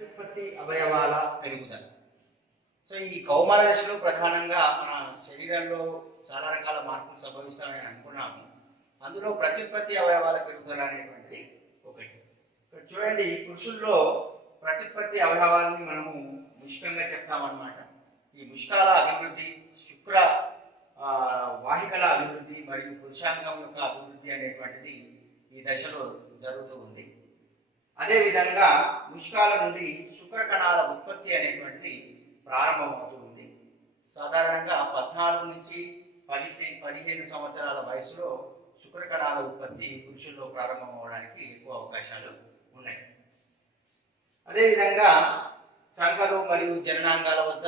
ప్రత్యుత్పత్తి అవయవాల పెరుగుదల. సో ఈ కౌమార దశలో ప్రధానంగా మన శరీరంలో చాలా రకాల మార్పులు సంభవిస్తామని అనుకున్నాము. అందులో ప్రత్యుత్పత్తి అవయవాల పెరుగుదల అనేటువంటిది ఒకటి. ఇక్కడ చూడండి, పురుషుల్లో ప్రత్యుత్పత్తి అవయవాలని మనము ముష్కంగా చెప్తామన్నమాట. ఈ ముష్కాల అభివృద్ధి, శుక్ర వాహికల అభివృద్ధి మరియు పురుషాంగం యొక్క అభివృద్ధి అనేటువంటిది ఈ దశలో జరుగుతూ ఉంది. అదేవిధంగా ముష్కాల నుండి శుక్ర కణాల ఉత్పత్తి అనేటువంటిది ప్రారంభమవుతూ ఉంది. సాధారణంగా 14 నుంచి 15 సంవత్సరాల వయసులో శుక్ర కణాల ఉత్పత్తి పురుషుల్లో ప్రారంభం అవడానికి ఎక్కువ అవకాశాలు ఉన్నాయి. అదేవిధంగా చంకలు మరియు జననాంగాల వద్ద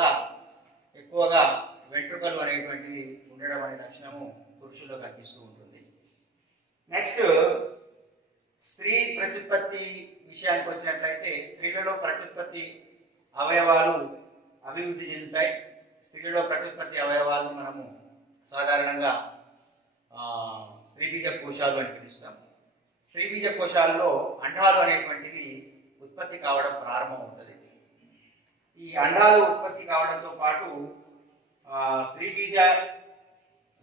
ఎక్కువగా వెంట్రుకలు అనేటువంటివి ఉండడం అనే లక్షణము పురుషుల్లో కనిపిస్తూ ఉంటుంది. నెక్స్ట్, స్త్రీ ప్రత్యుత్పత్తి విషయానికి వచ్చినట్లయితే స్త్రీలలో ప్రత్యుత్పత్తి అవయవాలు అభివృద్ధి చెందుతాయి. స్త్రీలలో ప్రత్యుత్పత్తి అవయవాలను మనము సాధారణంగా స్త్రీబీజ కోశాలు అని పిలుస్తాం. స్త్రీబీజ కోశాలలో అండాలు అనేటువంటివి ఉత్పత్తి కావడం ప్రారంభమవుతుంది. ఈ అండాలు ఉత్పత్తి కావడంతో పాటు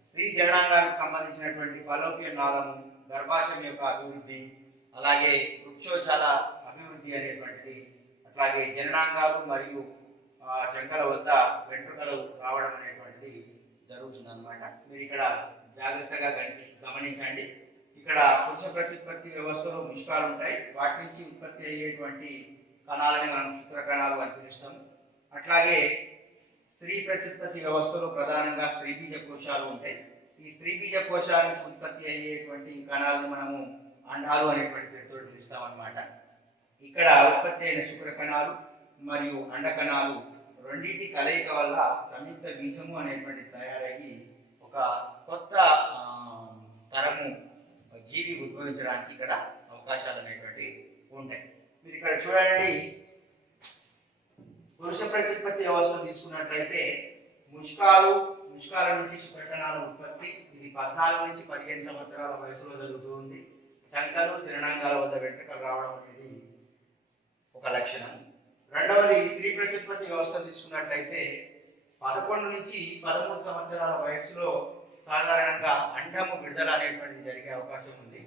స్త్రీ జననాంగానికి సంబంధించినటువంటి ఫలోపియన్ నాళము, గర్భాశయం యొక్క అభివృద్ధి, అలాగే వృక్షోచాల అభివృద్ధి అనేటువంటిది, అట్లాగే జననాంగాలు మరియు చంకల వద్ద వెంట్రుకలు రావడం అనేటువంటిది జరుగుతుందన్నమాట. మీరు ఇక్కడ జాగ్రత్తగా గమనించండి. ఇక్కడ పురుష ప్రత్యుత్పత్తి వ్యవస్థలో ముష్కాలు ఉంటాయి. వాటి నుంచి ఉత్పత్తి అయ్యేటువంటి కణాలని మనం శుక్ర కణాలు అని పిలుస్తాము. అట్లాగే స్త్రీ ప్రత్యుత్పత్తి వ్యవస్థలో ప్రధానంగా స్త్రీబీజ కోశాలు ఉంటాయి. ఈ స్త్రీబీజ కోశాల నుంచి ఉత్పత్తి అయ్యేటువంటి కణాలను మనము అండాలు అనేటువంటి పేరుతో పిలుస్తాం అన్నమాట. ఇక్కడ ఉత్పత్తి అయిన శుక్ర కణాలు మరియు అండ కణాలు రెండింటి కలయిక వల్ల సంయుక్త బీజము అనేటువంటి తయారయ్యి ఒక కొత్త తరము జీవి ఉద్భవించడానికి ఇక్కడ అవకాశాలు అనేటువంటి ఉంటాయి. మీరు ఇక్కడ చూడండి, పురుష ప్రత్యుత్పత్తి వ్యవస్థ తీసుకున్నట్లయితే ముష్కాల నుంచి శుక్రకణాల ఉత్పత్తి ఇది 14 నుంచి 15 సంవత్సరాల వయసులో జరుగుతూ ఉంది. చంకలు జననాంగాల వద్ద వెంట్రుకలు రావడం అనేది ఒక లక్షణం. రెండవది, స్త్రీ ప్రత్యుత్పత్తి వ్యవస్థ తీసుకున్నట్లయితే 11 నుంచి 13 సంవత్సరాల వయసులో సాధారణంగా అండము విడుదల అనేటువంటిది జరిగే అవకాశం ఉంది.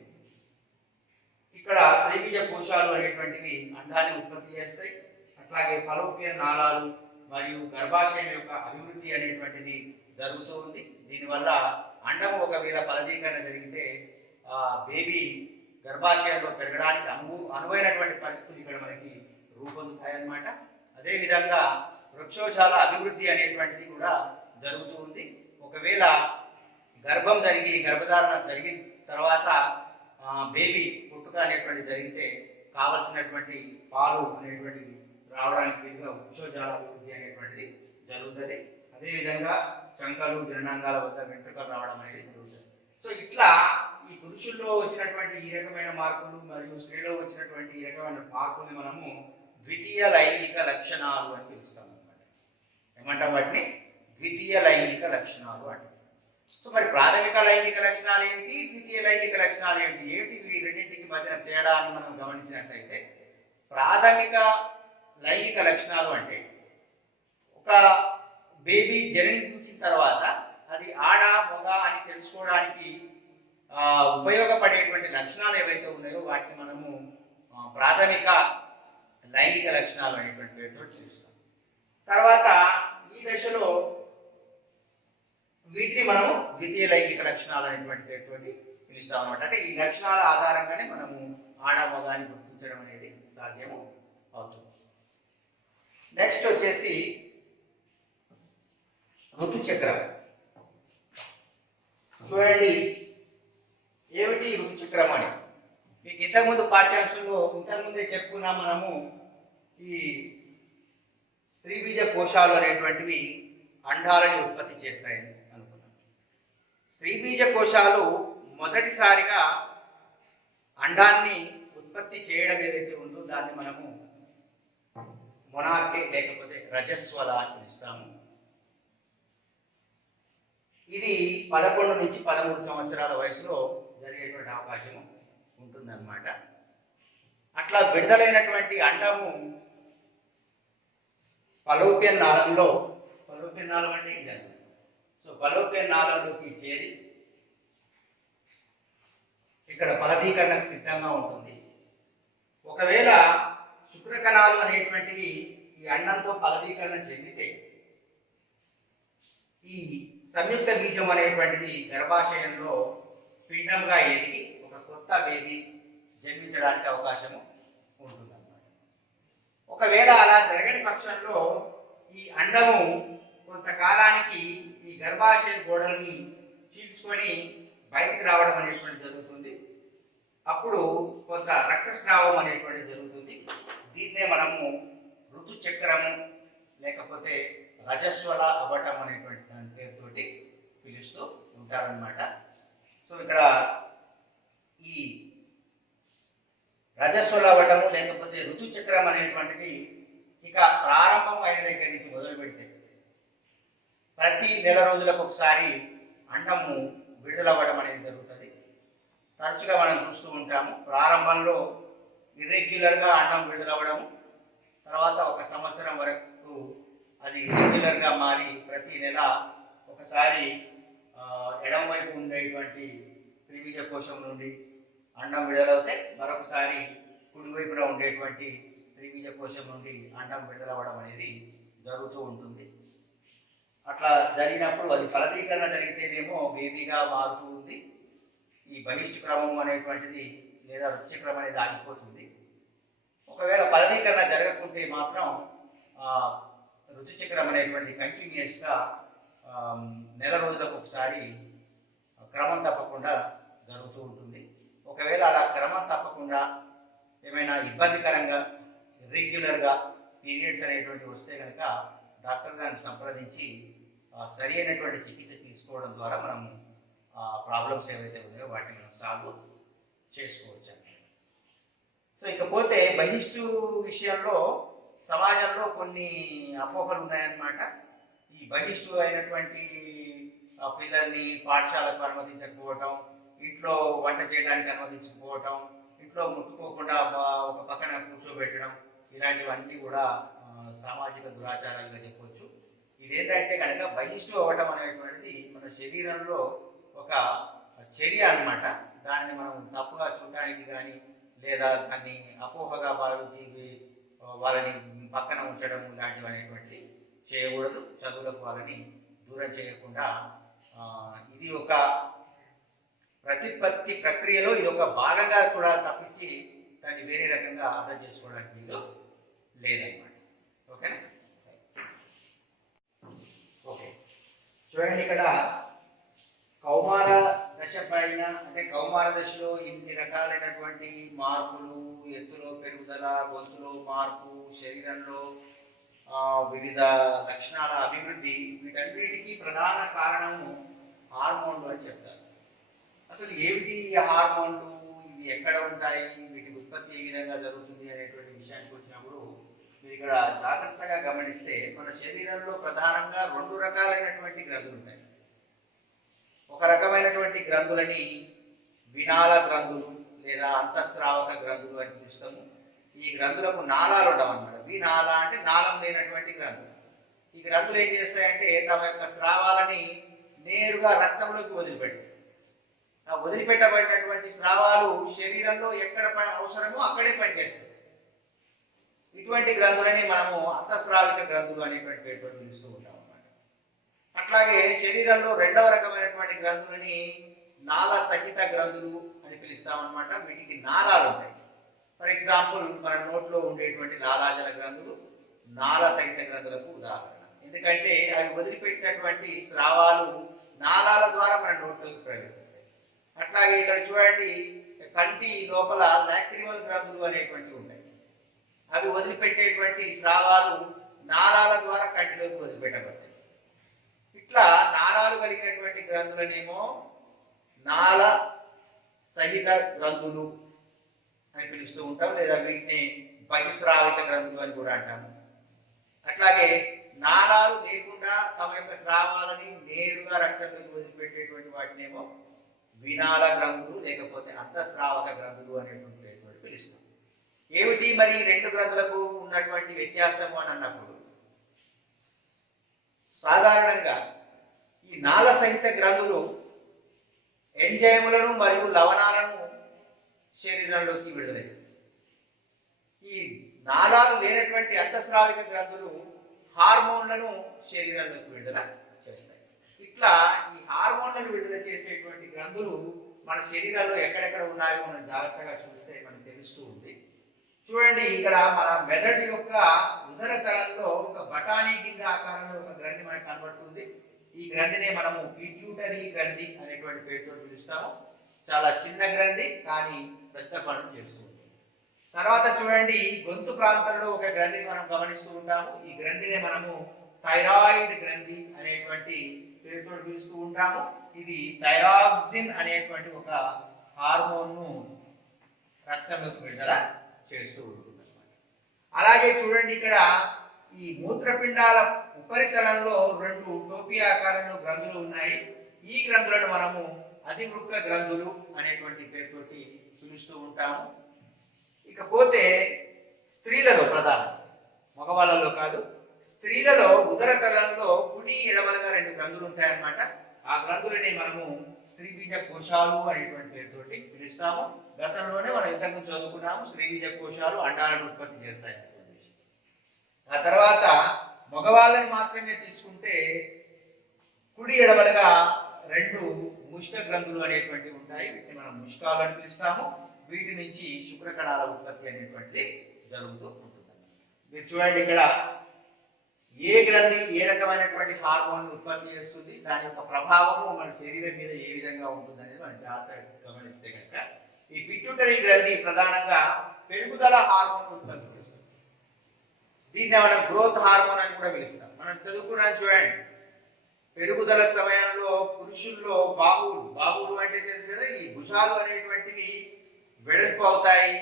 ఇక్కడ స్త్రీబీజ కోశాలు అనేటువంటివి అండాన్ని ఉత్పత్తి చేస్తాయి. అట్లాగే ఫలోపియన్ నాళాలు మరియు గర్భాశయం యొక్క అభివృద్ధి అనేటువంటిది జరుగుతూ ఉంది. దీనివల్ల అండము ఒకవేళ ఫలదీకరణ జరిగితే బేబీ గర్భాశయంలో పెరగడానికి అనువైనటువంటి పరిస్థితులు ఇక్కడ మనకి రూపొందుతాయన్నమాట. అదేవిధంగా వృక్షోచాల అభివృద్ధి అనేటువంటిది కూడా జరుగుతూ ఉంది. ఒకవేళ గర్భధారణ జరిగిన తర్వాత బేబీ పుట్టుక అనేటువంటి జరిగితే కావలసినటువంటి పాలు అనేటువంటివి రావడానికి వీలుగా వృక్షోచాల అభివృద్ధి అనేటువంటిది జరుగుతుంది. అదేవిధంగా చంకలు జననాంగాల వద్ద వెంట్రుకలు రావడం అనేది జరుగుతుంది. సో ఇట్లా ఈ పురుషుల్లో వచ్చినటువంటి ఈ రకమైన మార్పులు మరియు స్త్రీలో వచ్చినటువంటి ఈ రకమైన మార్పుల్ని మనము ద్వితీయ లైంగిక లక్షణాలు అని పిలుస్తాం అన్నమాట. ఏమంటాం వాటిని? ద్వితీయ లైంగిక లక్షణాలు అంటే. సో మరి ప్రాథమిక లైంగిక లక్షణాలు ఏంటి, ద్వితీయ లైంగిక లక్షణాలు ఏంటి, ఈ రెండింటికి మధ్య తేడా అని మనం గమనించినట్లయితే, ప్రాథమిక లైంగిక లక్షణాలు అంటే ఒక బేబీ జన్మించిన తర్వాత అది ఆడ మగ అని తెలుసుకోవడానికి ఉపయోగపడేటువంటి లక్షణాలు ఏవైతే ఉన్నాయో వాటిని మనము ప్రాథమిక లైంగిక లక్షణాలు అనేటువంటి పేరుతో చూస్తాం. తర్వాత ఈ దశలో వీటిని మనము ద్వితీయ లైంగిక లక్షణాలు అనేటువంటి పేరుతో పిలుస్తాం అన్నమాట. అంటే ఈ లక్షణాల ఆధారంగానే మనము ఆడ మగ అని గుర్తించడం అనేది సాధ్యము అవుతుంది. నెక్స్ట్ వచ్చేసి ఋతుచక్రం. చూడండి, ఏమిటి ఋతుచక్రం అని మీకు ఇంతకుముందు పాఠ్యాంశంలో ఇంతకుముందే చెప్పుకున్నాం. మనము ఈ స్త్రీబీజ కోశాలు అనేటువంటివి అండాలని ఉత్పత్తి చేస్తాయని అనుకున్నాం. స్త్రీబీజ కోశాలు మొదటిసారిగా అండాన్ని ఉత్పత్తి చేయడం ఏదైతే ఉందో దాన్ని మనము మొనార్కే లేకపోతే రజస్వల అని పిలుస్తాము. ఇది 11 నుంచి 13 సంవత్సరాల వయసులో జరిగేటువంటి అవకాశం ఉంటుందన్నమాట. అట్లా విడుదలైనటువంటి అండము ఫలోపియన్ నాళంలో, ఫలోపియన్ నాళం అంటే ఇది. సో ఫలోపియన్ నాళంలోకి చేరి ఇక్కడ ఫలదీకరణకు సిద్ధంగా ఉంటుంది. ఒకవేళ శుక్రకణాలు అనేటువంటివి ఈ అండంతో ఫలదీకరణ చెందితే ఈ సంయుక్త బీజం అనేటువంటిది గర్భాశయంలో పిండంగా ఎదిగి ఒక కొత్త బేబీ జన్మించడానికి అవకాశము ఉంటుందన్నమాట. ఒకవేళ అలా జరగని పక్షంలో ఈ అండము కొంతకాలానికి ఈ గర్భాశయ గోడల్ని చీల్చుకొని బయటికి రావడం అనేటువంటి జరుగుతుంది. అప్పుడు కొంత రక్తస్రావం అనేటువంటిది జరుగుతుంది. దీన్నే మనము ఋతుచక్రము లేకపోతే రజస్వల అవ్వటం అనేటువంటి దాని పేరుతోటి పిలుస్తూ ఉంటారనమాట. సో ఇక్కడ ఈ రజస్వల అవ్వటము లేకపోతే ఋతుచక్రం అనేటువంటిది ఇక ప్రారంభం అయిన దగ్గర నుంచి మొదలు పెడితే ప్రతి నెల రోజులకు ఒకసారి అండము విడుదలవ్వడం అనేది జరుగుతుంది. తరచుగా మనం చూస్తూ ఉంటాము. ప్రారంభంలో ఇర్రెగ్యులర్గా అండం విడుదలవ్వడము, తర్వాత ఒక సంవత్సరం వరకు అది రెగ్యులర్గా మారి ప్రతి నెల ఒకసారి ఎడమ వైపు ఉండేటువంటి త్రిబీజ కోశం నుండి అండం విడుదలవుతే మరొకసారి కుడివైపున ఉండేటువంటి త్రిబీజ కోశం నుండి అండం విడుదలవ్వడం అనేది జరుగుతూ ఉంటుంది. అట్లా జరిగినప్పుడు అది ఫలదీకరణ జరిగితేనేమో బేబీగా మారుతూ ఉంది. ఈ బహిష్టు క్రమం అనేటువంటిది లేదా రుచిక్రమం అనేది ఆగిపోతుంది. ఒకవేళ ఫలదీకరణ జరగకుంటే మాత్రం ఋతుచక్రం అనేటువంటి కంటిన్యూస్గా నెల రోజులకు ఒకసారి క్రమం తప్పకుండా జరుగుతూ ఉంటుంది. ఒకవేళ అలా క్రమం తప్పకుండా ఏమైనా ఇబ్బందికరంగా రెగ్యులర్గా పీరియడ్స్ అనేటువంటి వస్తే కనుక డాక్టర్ గారిని సంప్రదించి సరి అయినటువంటి చికిత్స తీసుకోవడం ద్వారా మనం ప్రాబ్లమ్స్ ఏవైతే ఉన్నాయో వాటిని మనం సాల్వ్ చేసుకోవచ్చు. సో ఇకపోతే బహిష్టు విషయంలో సమాజంలో కొన్ని అపోహలు ఉన్నాయన్నమాట. ఈ బహిష్టు అయినటువంటి పిల్లల్ని పాఠశాలకు అనుమతించకపోవటం, ఇంట్లో వంట చేయడానికి అనుమతించకపోవటం, ఇంట్లో ముట్టుకోకుండా ఒక పక్కన కూర్చోబెట్టడం, ఇలాంటివన్నీ కూడా సామాజిక దురాచారాలుగా చెప్పవచ్చు. ఇదేంటంటే కనుక బహిష్టు అవ్వటం అనేటువంటిది మన శరీరంలో ఒక చర్య అన్నమాట. దాన్ని మనం తప్పుగా చూడడానికి కానీ లేదా దాన్ని అపోహగా భావించి వాళ్ళని పక్కన ఉంచడం ఇలాంటివి అనేటువంటి చేయకూడదు. చదువులకు వాళ్ళని దూరం చేయకుండా ఇది ఒక ప్రత్యుత్పత్తి ప్రక్రియలో ఇది ఒక భాగంగా చూడాలి తప్పించి దాన్ని వేరే రకంగా అర్థం చేసుకోవడానికి వీలు లేదన్నమాట. ఓకేనా? ఓకే, చూడండి ఇక్కడ కౌమార దశ పైన అంటే కౌమార దశలో ఇన్ని రకాలైనటువంటి మార్పులు, ఎత్తులో పెరుగుదల, గొంతులో మార్పు, శరీరంలో వివిధ లక్షణాల అభివృద్ధి, వీటన్నిటికీ ప్రధాన కారణము హార్మోన్లు అని చెప్తారు. అసలు ఏమిటి హార్మోన్లు, ఇవి ఎక్కడ ఉంటాయి, వీటి ఉత్పత్తి ఏ విధంగా జరుగుతుంది అనేటువంటి విషయానికి వచ్చినప్పుడు మీరు ఇక్కడ జాగ్రత్తగా గమనిస్తే మన శరీరంలో ప్రధానంగా రెండు రకాలైనటువంటి గ్రంథులు ఉంటాయి. ఒక రకమైనటువంటి గ్రంథులని వినాళ గ్రంథులు లేదా అంతఃస్రావక గ్రంథులు అని పిలుస్తాము. ఈ గ్రంథులకు నాళాలు ఉండవన్నమాట. వినాళ అంటే నాళం లేనటువంటి గ్రంథులు. ఈ గ్రంథులు ఏం చేస్తాయంటే తమ యొక్క స్రావాలని నేరుగా రక్తంలోకి వదిలిపెట్టాయి. ఆ వదిలిపెట్టబడినటువంటి స్రావాలు శరీరంలో ఎక్కడ అవసరమో అక్కడే పనిచేస్తాయి. ఇటువంటి గ్రంథులని మనము అంతఃస్రావిక గ్రంథులు అనేటువంటి పేరుతో పిలుస్తూ ఉంటాం అన్నమాట. అట్లాగే శరీరంలో రెండవ రకమైనటువంటి గ్రంథులని నాళ సహిత గ్రంథులు అని పిలుస్తామన్నమాట. వీటికి నాళాలు ఉంటాయి. ఫర్ ఎగ్జాంపుల్ మన నోట్లో ఉండేటువంటి లాలాజల గ్రంథులు నాళ సహిత గ్రంథులకు ఉదాహరణ. ఎందుకంటే అవి వదిలిపెట్టినటువంటి స్రావాలు నాళాల ద్వారా మన నోట్లోకి ప్రవేశిస్తాయి. అట్లాగే ఇక్కడ చూడండి కంటి లోపల లాక్రిమల్ గ్రంథులు అనేటువంటివి ఉంటాయి. అవి వదిలిపెట్టేటువంటి స్రావాలు నాళాల ద్వారా కంటిలోకి వదిలిపెట్టబడతాయి. ఇట్లా నాళాలు కలిగినటువంటి గ్రంథులనేమో నాళ సహిత గ్రంథులు అని పిలుస్తూ ఉంటాం, లేదా వీటిని బహిస్రావిక గ్రంథులు అని కూడా అంటాము. అట్లాగే నాళాలు లేకుండా తమ యొక్క స్రావాలని నేరుగా రక్తంలోకి వదిలిపెట్టేటువంటి వాటినేమో వినాళ గ్రంథులు లేకపోతే అంతఃస్రావక గ్రంథులు అనేటువంటి పిలుస్తాం. ఏమిటి మరి రెండు గ్రంథులకు ఉన్నటువంటి వ్యత్యాసము అని అన్నప్పుడు సాధారణంగా ఈ నాళ సహిత గ్రంథులు ఎంజైములను మరియు లవణాలను శరీరంలోకి విడుదల చేస్తాయి. ఈ నాళాలు లేనటువంటి అంతఃస్రావిక గ్రంథులు హార్మోన్లను శరీరంలోకి విడుదల చేస్తాయి. ఇట్లా ఈ హార్మోన్లను విడుదల చేసేటువంటి గ్రంథులు మన శరీరంలో ఎక్కడెక్కడ ఉన్నాయో మనం జాగ్రత్తగా చూస్తే మనకు తెలుస్తూ ఉంది. చూడండి, ఇక్కడ మన మెదడు యొక్క ఉదర తలంలో ఒక బఠానీ గింజ ఆకారంలో ఒక గ్రంథి మనకు కనబడుతుంది. ఈ గ్రంథినే మనము పిట్యూటరీ గ్రంథి అనేటువంటి పేరుతో పిలుస్తాము. చాలా చిన్న గ్రంథి, కానీ పెద్ద పనులు చేస్తూ ఉంటుంది. తర్వాత చూడండి, గొంతు ప్రాంతంలో ఒక గ్రంథిని మనం గమనిస్తూ ఉంటాము. ఈ గ్రంథినే మనము థైరాయిడ్ గ్రంథి అనేటువంటి పేరుతో పిలుస్తూ ఉంటాము. ఇది థైరాక్సిన్ అనేటువంటి ఒక హార్మోన్ను రక్తంలోకి విడుదల చేస్తూ ఉంటుంది. అలాగే చూడండి, ఇక్కడ ఈ మూత్రపిండాల ఉపరితలంలో 2 టోపీ ఆకారంలో గ్రంథులు ఉన్నాయి. ఈ గ్రంథులను మనము అధివృక్క గ్రంథులు అనేటువంటి పేరుతోటి పిలుస్తూ ఉంటాము. ఇకపోతే స్త్రీలలో ప్రధానం, మగవాళ్ళలో కాదు, స్త్రీలలో ఉదరతలంలో కుడి ఎడమలుగా 2 గ్రంథులు ఉంటాయన్నమాట. ఆ గ్రంథులని మనము స్త్రీబీజ కోశాలు అనేటువంటి పేరుతోటి పిలుస్తాము. గతంలోనే మనం ఇంతకు చదువుకున్నాము, స్త్రీబీజ కోశాలు అండాలను ఉత్పత్తి చేస్తాయి. ఆ తర్వాత మగవాళ్ళని మాత్రమే తీసుకుంటే కుడి ఎడమలుగా 2 ముష్క గ్రంథులు అనేటువంటివి ఉంటాయి. వీటిని మనం ముష్కాలు అని పిలుస్తాము. వీటి నుంచి శుక్రకణాల ఉత్పత్తి అనేటువంటిది జరుగుతూ ఉంటుంది. మీరు చూడండి, ఇక్కడ ఏ గ్రంథి ఏ రకమైనటువంటి హార్మోన్ ఉత్పత్తి చేస్తుంది, దాని యొక్క ప్రభావము మన శరీరం మీద ఏ విధంగా ఉంటుంది అనేది మనం జాగ్రత్తగా గమనిస్తే కనుక, ఈ పిట్యూటరీ గ్రంథి ప్రధానంగా పెరుగుదల హార్మోన్ ఉత్పత్తి చేస్తుంది. దీన్ని మనం గ్రోత్ హార్మోన్ అని కూడా పిలుస్తాం. మనం చదువుకున్నాం చూడండి, పెరుగుదల సమయంలో పురుషుల్లో బాహువులు అంటే తెలుసు కదా, ఈ భుజాలు అనేటువంటివి వెడల్పు అవుతాయి,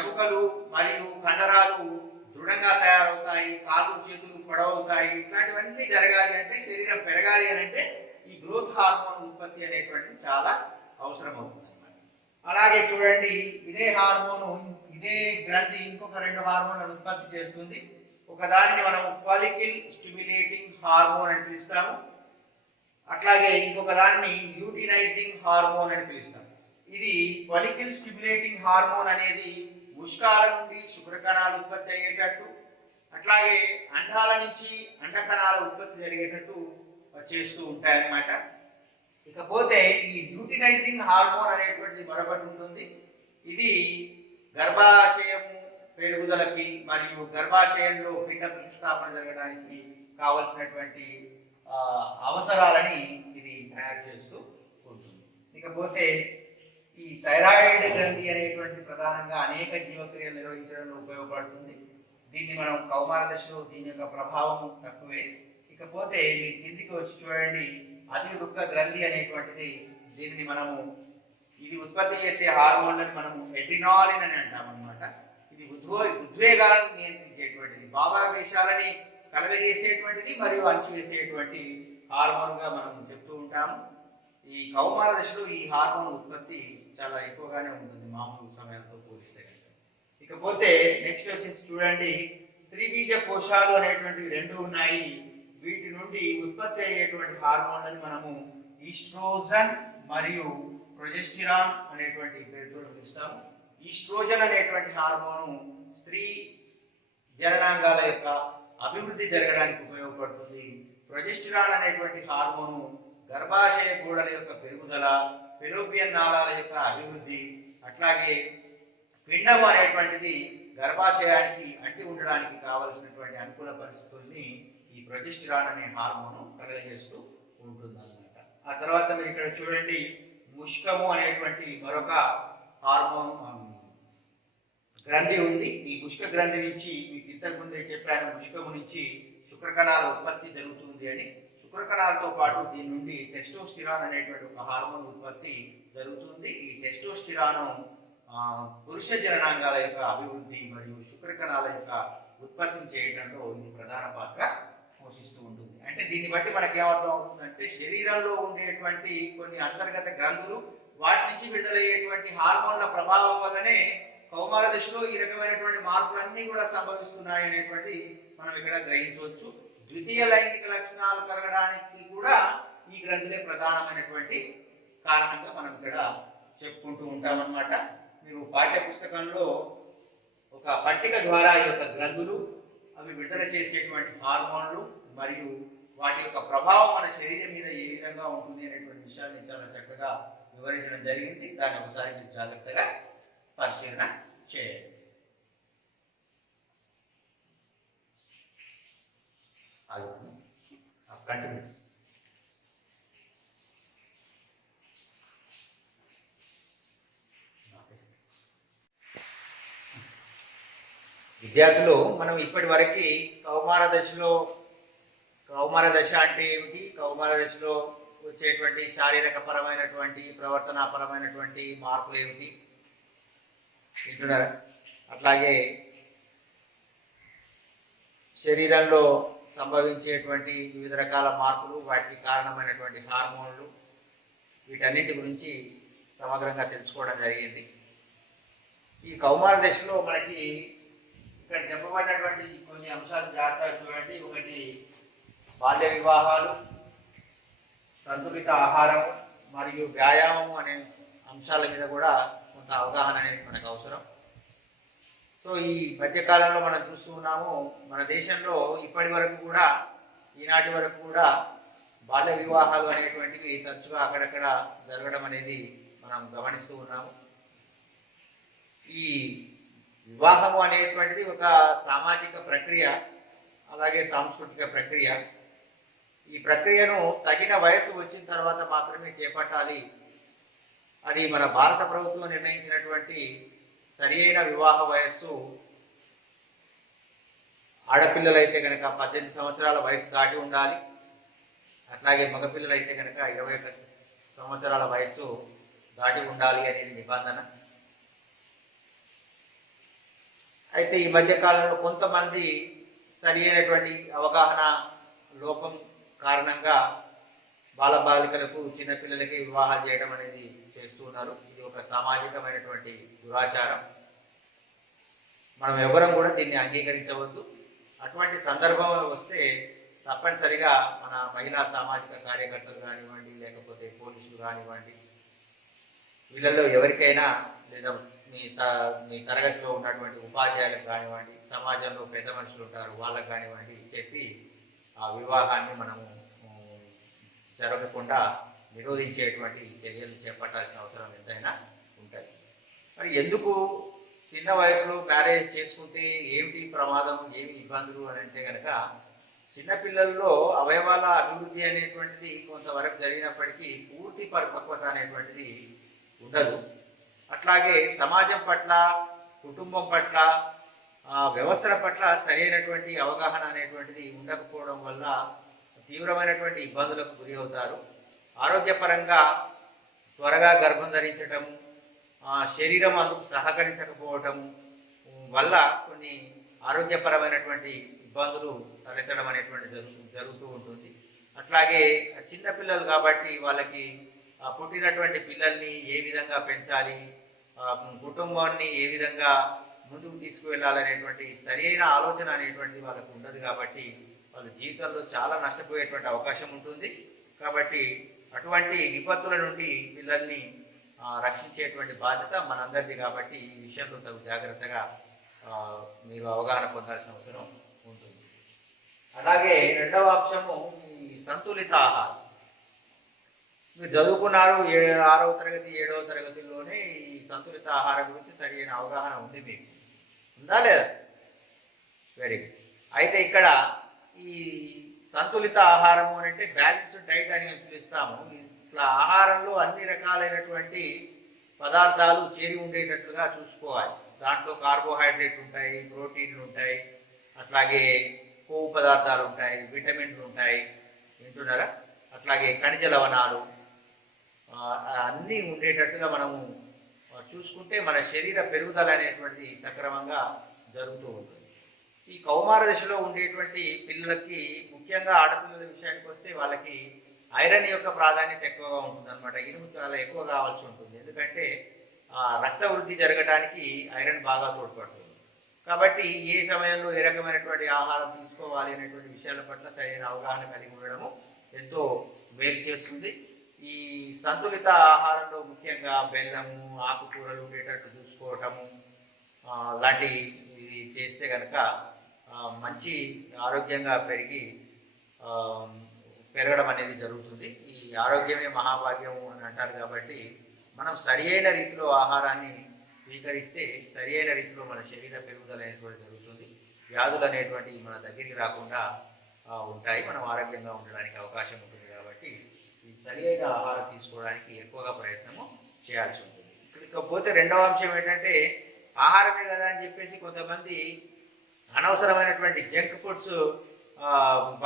ఎముకలు మరియు కండరాలు దృఢంగా తయారవుతాయి, కాళ్ళు చేతులు పొడవుతాయి. ఇట్లాంటివన్నీ జరగాలి అంటే, శరీరం పెరగాలి అని అంటే ఈ గ్రోత్ హార్మోన్ ఉత్పత్తి అనేటువంటిది చాలా అవసరం అవుతుంది. అలాగే చూడండి, ఇదే హార్మోను, ఇదే గ్రంథి ఇంకొక 2 హార్మోన్లను ఉత్పత్తి చేస్తుంది. ఒక దానిని మనం ఫాలికల్ స్టిమ్యులేటింగ్ హార్మోన్ అని పిలుస్తాము. అట్లాగే ఇంకొక దాన్ని ల్యూటినైజింగ్ హార్మోన్ అని పిలుస్తాము. ఇది ఫాలికల్ స్టిమ్యులేటింగ్ హార్మోన్ అనేది ముష్కాల నుండి శుక్రకణాలు ఉత్పత్తి అయ్యేటట్టు, అట్లాగే అండాల నుంచి అండకణాల ఉత్పత్తి జరిగేటట్టు చేస్తూ ఉంటాయన్నమాట. ఇకపోతే ఈ ల్యూటినైజింగ్ హార్మోన్ అనేటువంటిది మరొకటి ఉంటుంది. ఇది గర్భాశయము పెరుగుదలకి మరియు గర్భాశయంలో పిండ ప్రతిస్థాపన జరగడానికి కావలసినటువంటి అవసరాలని ఇది తయారు చేస్తూ ఉంటుంది. ఇకపోతే ఈ థైరాయిడ్ గ్రంథి అనేటువంటి ప్రధానంగా అనేక జీవక్రియలు నిర్వహించడంలో ఉపయోగపడుతుంది. దీన్ని మనం కౌమార దశలో దీని యొక్క ప్రభావం తక్కువే. ఇకపోతే ఈ కిందికి వచ్చి చూడండి, అధివృక్క గ్రంథి అనేటువంటిది, దీనిని మనము ఇది ఉత్పత్తి చేసే హార్మోన్లను మనము ఎడ్రినాలిన్ అని అంటాం అనమాట. ఇది ఉద్వేగాలను నియంత్రించేటువంటిది, భావావేశాలని కలగజేసేటువంటిది మరియు అణచివేసేటువంటి హార్మోన్ గా మనం చెప్తూ ఉంటాము. ఈ కౌమార దశలో ఈ హార్మోన్ ఉత్పత్తి చాలా ఎక్కువగానే ఉంటుంది మామూలు సమయంతో పోలిస్తే. ఇకపోతే నెక్స్ట్ వచ్చేసి చూడండి, స్త్రీబీజ కోశాలు అనేటువంటివి 2 ఉన్నాయి. వీటి నుండి ఉత్పత్తి అయ్యేటువంటి హార్మోన్లను మనము ఈస్ట్రోజన్ మరియు ప్రొజెస్టిరాన్ అనేటువంటి పేరుతో పిలుస్తాము. ఈస్ట్రోజన్ అనేటువంటి హార్మోను స్త్రీ జననాంగాల యొక్క అభివృద్ధి జరగడానికి ఉపయోగపడుతుంది. ప్రొజెస్టిరాన్ అనేటువంటి హార్మోను గర్భాశయ గోడల యొక్క పెరుగుదల, ఫెలోపియన్ నాళాల యొక్క అభివృద్ధి, అట్లాగే పిండం అనేటువంటిది గర్భాశయానికి అంటి ఉండడానికి కావలసినటువంటి అనుకూల పరిస్థితుల్ని ఈ ప్రొజెస్టిరాన్ అనే హార్మోను కలుగజేస్తూ ఉంటుంది అన్నమాట. ఆ తర్వాత మీరు ఇక్కడ చూడండి, ముష్కము అనేటువంటి మరొక హార్మోన్ గ్రంథి ఉంది. ఈ ముష్క గ్రంథి నుంచి మీకు ఇంతకు ముందే చెప్పాను, ముష్కము నుంచి శుక్రకణాల ఉత్పత్తి జరుగుతుంది అని. శుక్రకణాలతో పాటు దీని నుండి టెస్టోస్టిరాన్ అనేటువంటి ఒక హార్మోన్ ఉత్పత్తి జరుగుతుంది. ఈ టెస్టోస్టిరాన్ పురుష జననాంగాల యొక్క అభివృద్ధి మరియు శుక్రకణాల యొక్క ఉత్పత్తిని చేయడంలో ఇది ప్రధాన పాత్ర పోషిస్తూ ఉంటుంది. అంటే దీన్ని బట్టి మనకి ఏమర్థం అవుతుందంటే, శరీరంలో ఉండేటువంటి కొన్ని అంతర్గత గ్రంథులు, వాటి నుంచి విడుదలయ్యేటువంటి హార్మోన్ల ప్రభావం వల్లనే కౌమార దశలో ఈ రకమైనటువంటి మార్పులన్నీ కూడా సంభవిస్తున్నాయి అనేటువంటి మనం ఇక్కడ గ్రహించవచ్చు. ద్వితీయ లైంగిక లక్షణాలు కలగడానికి కూడా ఈ గ్రంథులే ప్రధానమైనటువంటి కారణంగా మనం ఇక్కడ చెప్పుకుంటూ ఉంటామన్నమాట. మీరు పాఠ్య పుస్తకంలో ఒక పట్టిక ద్వారా ఈ యొక్క గ్రంథులు, అవి విడుదల చేసేటువంటి హార్మోన్లు మరియు వాటి యొక్క ప్రభావం మన శరీరం మీద ఏ విధంగా ఉంటుంది అనేటువంటి విషయాన్ని చాలా చక్కగా వివరించడం జరిగింది. దాన్ని ఒకసారి మీరు జాగ్రత్తగా పరిశీలన చేయండి. కంటిన్యూ. విద్యార్థులు, మనం ఇప్పటి వరకు కౌమార దశ అంటే ఏమిటి, కౌమార దశలో వచ్చేటువంటి శారీరక పరమైనటువంటి ప్రవర్తనాపరమైనటువంటి మార్పులు ఏమిటి వింటున్నారా? అట్లాగే శరీరంలో సంభవించేటువంటి వివిధ రకాల మార్పులు, వాటికి కారణమైనటువంటి హార్మోన్లు, వీటన్నిటి గురించి సమగ్రంగా తెలుసుకోవడం జరిగింది. ఈ కౌమార దశలో మనకి ఇక్కడ చెప్పబడినటువంటి కొన్ని అంశాలు జాగ్రత్తగా చూడండి. ఒకటి బాల్య వివాహాలు, సంతులిత ఆహారం మరియు వ్యాయామం అనే అంశాల మీద కూడా కొంత అవగాహన అనేది మనకు అవసరం. సో ఈ మధ్యకాలంలో మనం చూస్తూ ఉన్నాము, మన దేశంలో ఇప్పటి వరకు కూడా, ఈనాటి వరకు కూడా బాల్య వివాహాలు అనేటువంటివి తరచుగా అక్కడక్కడ జరగడం అనేది మనం గమనిస్తూ ఉన్నాము. ఈ వివాహము అనేటువంటిది ఒక సామాజిక ప్రక్రియ, అలాగే సాంస్కృతిక ప్రక్రియ. ఈ ప్రక్రియను తగిన వయసు వచ్చిన తర్వాత మాత్రమే చేపట్టాలి. అది మన భారత ప్రభుత్వం నిర్ణయించినటువంటి సరి అయిన వివాహ వయస్సు ఆడపిల్లలైతే కనుక 18 సంవత్సరాల వయసు దాటి ఉండాలి. అట్లాగే మగపిల్లలైతే కనుక 21 సంవత్సరాల వయసు దాటి ఉండాలి అనేది నిబంధన. అయితే ఈ మధ్య కాలంలో కొంతమంది సరి అయినటువంటి అవగాహన లోపం కారణంగా బాలబాలికలకు, చిన్నపిల్లలకి వివాహాలు చేయడం అనేది చేస్తున్నారు. ఇది ఒక సామాజికమైనటువంటి దురాచారం. మనం ఎవరం కూడా దీన్ని అంగీకరించవద్దు. అటువంటి సందర్భం వస్తే తప్పనిసరిగా మన మహిళా సామాజిక కార్యకర్తలు కానివ్వండి, లేకపోతే పోలీసులు కానివ్వండి, వీళ్ళల్లో ఎవరికైనా, లేదా మీ తరగతిలో ఉన్నటువంటి ఉపాధ్యాయులకు కానివ్వండి, సమాజంలో పెద్ద మనుషులు ఉంటారు, వాళ్ళకు కానివ్వండి చెప్పి ఆ వివాహాన్ని మనము జరగకుండా నిరోధించేటువంటి చర్యలు చేపట్టాల్సిన అవసరం ఎంతైనా ఉంటుంది. మరి ఎందుకు చిన్న వయసులో మ్యారేజ్ చేసుకుంటే ఏమిటి ప్రమాదం, ఏమి ఇబ్బందులు అని అంటే కనుక, చిన్నపిల్లల్లో అవయవాల అభివృద్ధి అనేటువంటిది కొంతవరకు జరిగినప్పటికీ పూర్తి పరిపక్వత అనేటువంటిది ఉండదు. అట్లాగే సమాజం పట్ల, కుటుంబం పట్ల, వ్యవస్థల పట్ల సరైనటువంటి అవగాహన అనేటువంటిది ఉండకపోవడం వల్ల తీవ్రమైనటువంటి ఇబ్బందులకు గురి అవుతారు. ఆరోగ్యపరంగా త్వరగా గర్భం ధరించటం, శరీరం అందుకు సహకరించకపోవటం వల్ల కొన్ని ఆరోగ్యపరమైనటువంటి ఇబ్బందులు తలెత్తడం అనేటువంటి జరుగుతూ ఉంటుంది. అట్లాగే చిన్నపిల్లలు కాబట్టి వాళ్ళకి పుట్టినటువంటి పిల్లల్ని ఏ విధంగా పెంచాలి, కుటుంబాన్ని ఏ విధంగా ముందుకు తీసుకువెళ్ళాలనేటువంటి సరైన ఆలోచన అనేటువంటి వాళ్ళకు ఉండదు. కాబట్టి వాళ్ళ జీవితంలో చాలా నష్టపోయేటువంటి అవకాశం ఉంటుంది. కాబట్టి అటువంటి విపత్తుల నుండి పిల్లల్ని రక్షించేటువంటి బాధ్యత మనందరిది. కాబట్టి ఈ విషయంలో తగు జాగ్రత్తగా మీరు అవగాహన పొందాల్సిన అవసరం ఉంటుంది. అలాగే రెండవ అంశము ఈ సంతులిత ఆహారం. మీరు చదువుకున్నారు 6వ తరగతి 7వ తరగతిలోనే ఈ సంతులిత ఆహారం గురించి సరైన అవగాహన ఉంది, మీకు ఉందా లేదా? Very good. అయితే ఇక్కడ ఈ సంతులిత ఆహారము అని అంటే బ్యాలెన్స్డ్ డైట్ అని పిలుస్తాము. ఇట్లా ఆహారంలో అన్ని రకాలైనటువంటి పదార్థాలు చేరి ఉండేటట్లుగా చూసుకోవాలి. దాంట్లో కార్బోహైడ్రేట్ ఉంటాయి, ప్రోటీన్లు ఉంటాయి, అట్లాగే కొవ్వు పదార్థాలు ఉంటాయి, విటమిన్లు ఉంటాయి, వింటున్నారా? అట్లాగే ఖనిజ లవణాలు అన్నీ ఉండేటట్టుగా మనము చూసుకుంటే మన శరీర పెరుగుదల అనేటువంటిది సక్రమంగా జరుగుతూ ఉంటుంది. ఈ కౌమార దశలో ఉండేటువంటి పిల్లలకి, ముఖ్యంగా ఆడపిల్లల విషయానికి వస్తే, వాళ్ళకి ఐరన్ యొక్క ప్రాధాన్యత ఎక్కువగా ఉంటుంది అనమాట. ఇనుము చాలా ఎక్కువ కావాల్సి ఉంటుంది. ఎందుకంటే రక్త వృద్ధి జరగడానికి ఐరన్ బాగా తోడ్పడుతుంది. కాబట్టి ఏ సమయంలో ఏ రకమైనటువంటి ఆహారం తీసుకోవాలి అనేటువంటి విషయాల పట్ల సరైన అవగాహన కలిగి ఉండడము ఎంతో మేలు చేస్తుంది. ఈ సంతులిత ఆహారంలో ముఖ్యంగా బెల్లము, ఆకుకూరలు ఉండేటట్టు చూసుకోవటము లాంటి చేస్తే కనుక మంచి ఆరోగ్యంగా పెరగడం అనేది జరుగుతుంది. ఈ ఆరోగ్యమే మహాభాగ్యము అని అంటారు కాబట్టి మనం సరి అయిన రీతిలో ఆహారాన్ని స్వీకరిస్తే సరి అయిన రీతిలో మన శరీర పెరుగుదల అనేటువంటి జరుగుతుంది. వ్యాధులు అనేటువంటివి మన దగ్గరికి రాకుండా ఉంటాయి. మనం ఆరోగ్యంగా ఉండడానికి అవకాశం ఉంటుంది. కాబట్టి ఈ సరి అయిన ఆహారం తీసుకోవడానికి ఎక్కువగా ప్రయత్నము చేయాల్సి ఉంటుంది. ఇకపోతే రెండవ అంశం ఏంటంటే ఆహారమే కదా అని చెప్పేసి కొంతమంది అనవసరమైనటువంటి జంక్ ఫుడ్స్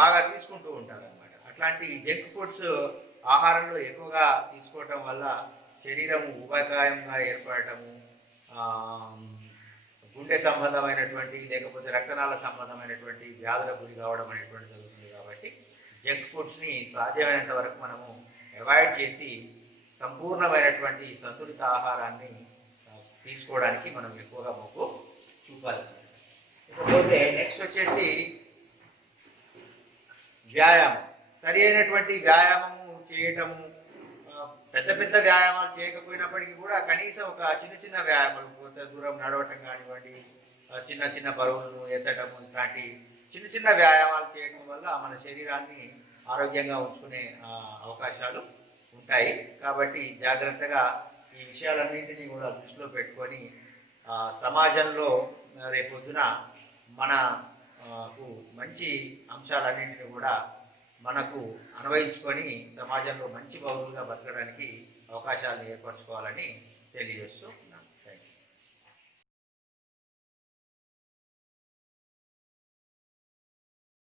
బాగా తీసుకుంటూ ఉంటారు అన్నమాట. అట్లాంటి జంక్ ఫుడ్స్ ఆహారంలో ఎక్కువగా తీసుకోవటం వల్ల శరీరం ఉబకాయంగా ఏర్పడటము, గుండె సంబంధమైనటువంటి లేకపోతే రక్తనాళ సంబంధమైనటువంటి వ్యాధులకు గురి కావడం అనేటువంటి జరుగుతుంది. కాబట్టి జంక్ ఫుడ్స్ని సాధ్యమైనంత వరకు మనము అవాయిడ్ చేసి సంపూర్ణమైనటువంటి సంతులిత ఆహారాన్ని తీసుకోవడానికి మనం ఎక్కువగా మొగ్గు చూపాలి. ఇకపోతే నెక్స్ట్ వచ్చేసి వ్యాయామం. సరి అయినటువంటి వ్యాయామము చేయటము, పెద్ద పెద్ద వ్యాయామాలు చేయకపోయినప్పటికీ కూడా కనీసం ఒక చిన్న చిన్న వ్యాయామాలు, కొంత దూరం నడవటం కానివ్వండి, చిన్న చిన్న బరువులను ఎత్తటము, ఇలాంటి చిన్న చిన్న వ్యాయామాలు చేయడం వల్ల మన శరీరాన్ని ఆరోగ్యంగా ఉంచుకునే అవకాశాలు ఉంటాయి. కాబట్టి జాగ్రత్తగా ఈ విషయాలన్నింటినీ కూడా దృష్టిలో పెట్టుకొని సమాజంలో రేపొద్దున మనకు మంచి అంశాలన్నింటినీ కూడా మనకు అన్వయించుకొని సమాజంలో మంచి పౌరులుగా బతకడానికి అవకాశాలను ఏర్పరచుకోవాలని తెలియజేస్తూ